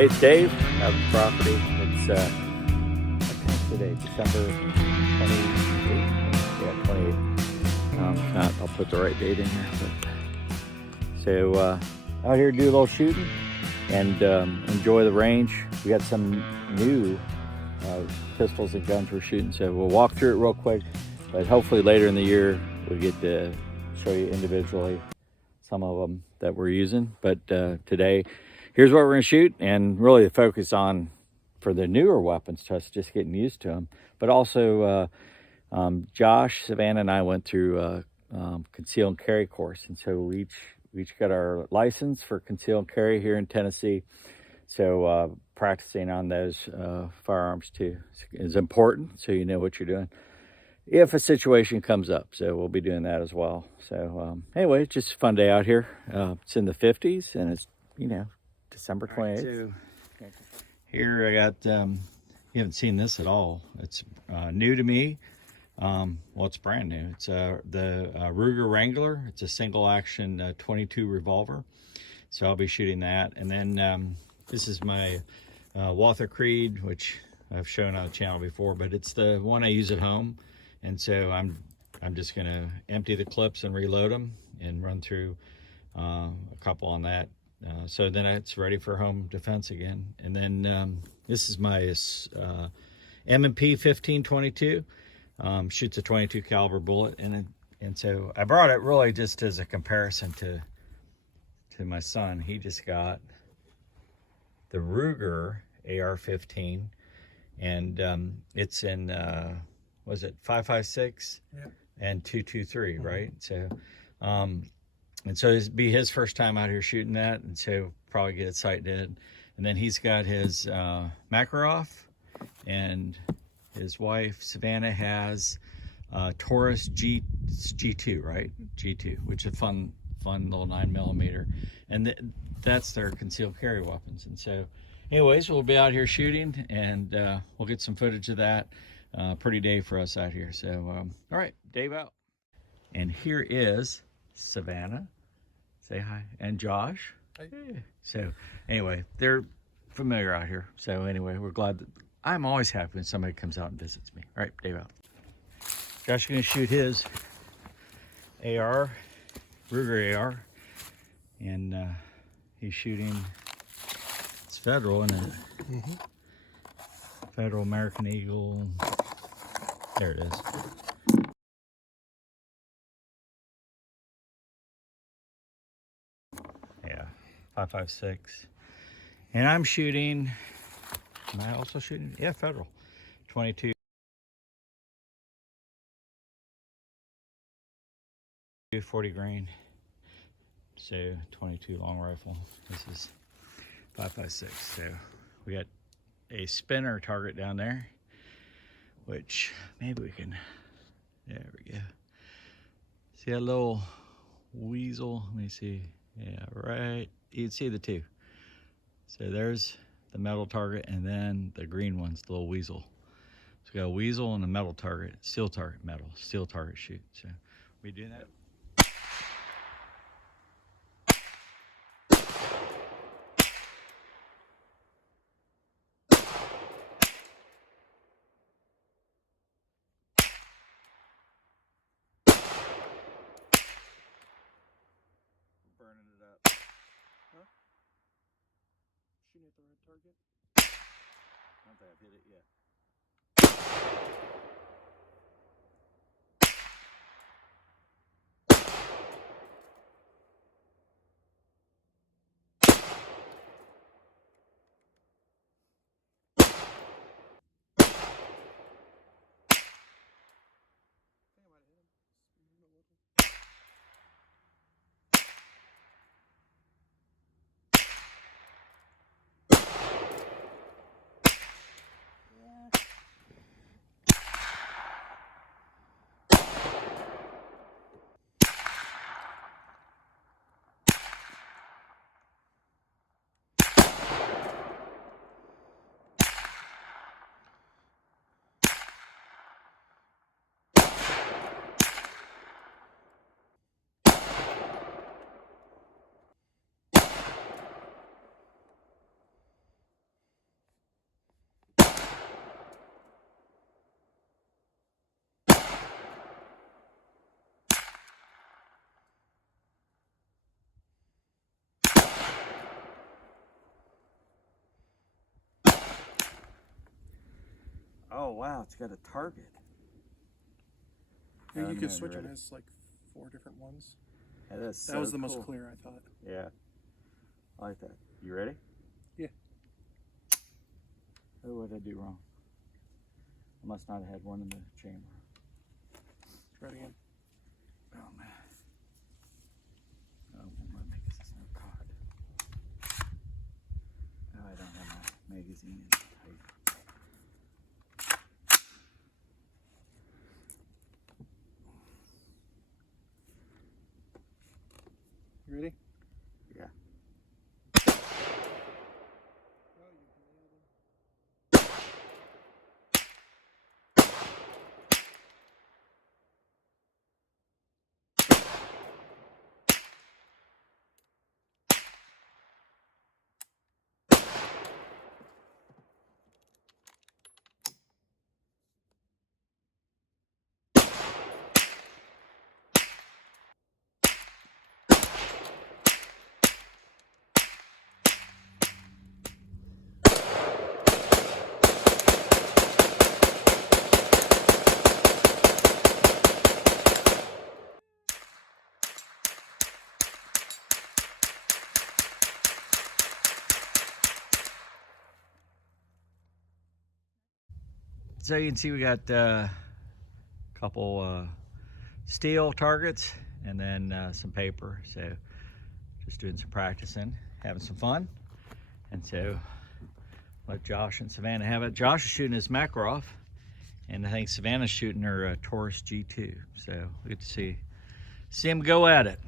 Hey, it's Dave out of the property. It's what's today? December 28th? Yeah, 28th. Not, I'll put the right date in here. But, so out here to do a little shooting and enjoy the range. We got some new pistols and guns we're shooting, so we'll walk through it real quick. But hopefully later in the year we get to show you individually some of them that we're using. But today, here's what we're gonna shoot, and really the focus on for the newer weapons to us, just getting used to them. But also, Josh, Savannah, and I went through a conceal and carry course, and so we each got our license for conceal and carry here in Tennessee. So practicing on those firearms too is important, so you know what you're doing if a situation comes up. So we'll be doing that as well. So anyway, it's just a fun day out here. It's in the 50s, and it's, you know, December 28th. Right, so here I got, you haven't seen this at all. It's new to me. Well, it's brand new. It's the Ruger Wrangler. It's a single action 22 revolver. So I'll be shooting that. And then this is my Walther Creed, which I've shown on the channel before, but it's the one I use at home. And so I'm just gonna empty the clips and reload them and run through a couple on that. So then it's ready for home defense again. And then this is my M&P 1522. Shoots a 22 caliber bullet, and so I brought it really just as a comparison to my son. He just got the Ruger AR-15, and it's in was it 5.56 and 223, right? So and so it'd be his first time out here shooting that, and so probably get it sight dead. And then he's got his Makarov, and his wife Savannah has Taurus G2, right? G2, which is a fun little 9mm, and that's their concealed carry weapons. And so anyways, we'll be out here shooting, and we'll get some footage of that. Pretty day for us out here. So all right, Dave out. And here is Savannah. Say hi. And Josh. Hi. So anyway, they're familiar out here. So anyway, we're glad that I'm always happy when somebody comes out and visits me. All right, Dave out. Josh is gonna shoot his AR, Ruger AR, and he's shooting, it's Federal, isn't it? Mm-hmm. Federal American Eagle. There it is. Yeah, 5.56. And I'm shooting, am I also shooting? Yeah, Federal. 22. 40 grain. So 22 long rifle. This is 5.56. So we got a spinner target down there, which maybe we can, there we go. See that little weasel? Let me see. Yeah, right. You can see the two. So there's the metal target, and then the green one's the little weasel. So we got a weasel and a metal target, steel target, metal, steel target shoot. So we doing that. Burning it up. Huh? Shooting at the right target? I don't think I've hit it yet. Oh wow, it's got a target. Yeah, you I'm could switch them. ready. It's like 4 different ones. Yeah, that's That so was the most cool. clear, I thought. Yeah, I like that. You ready? Yeah. Oh, what did I do wrong? I must not have had one in the chamber. Try it again. Oh man. Oh, my magazine's not caught. Oh, I don't have my magazine in tight. You ready? Yeah. Oh, you nailed him. So you can see we got a couple steel targets and then some paper. So just doing some practicing, having some fun. And so let Josh and Savannah have it. Josh is shooting his Makarov, and I think Savannah's shooting her Taurus G2. So we get to see him go at it.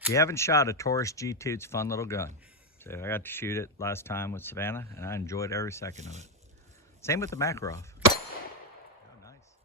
If you haven't shot a Taurus G2, it's a fun little gun. So I got to shoot it last time with Savannah, and I enjoyed every second of it. Same with the Makarov. Oh, nice.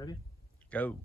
Ready? Go.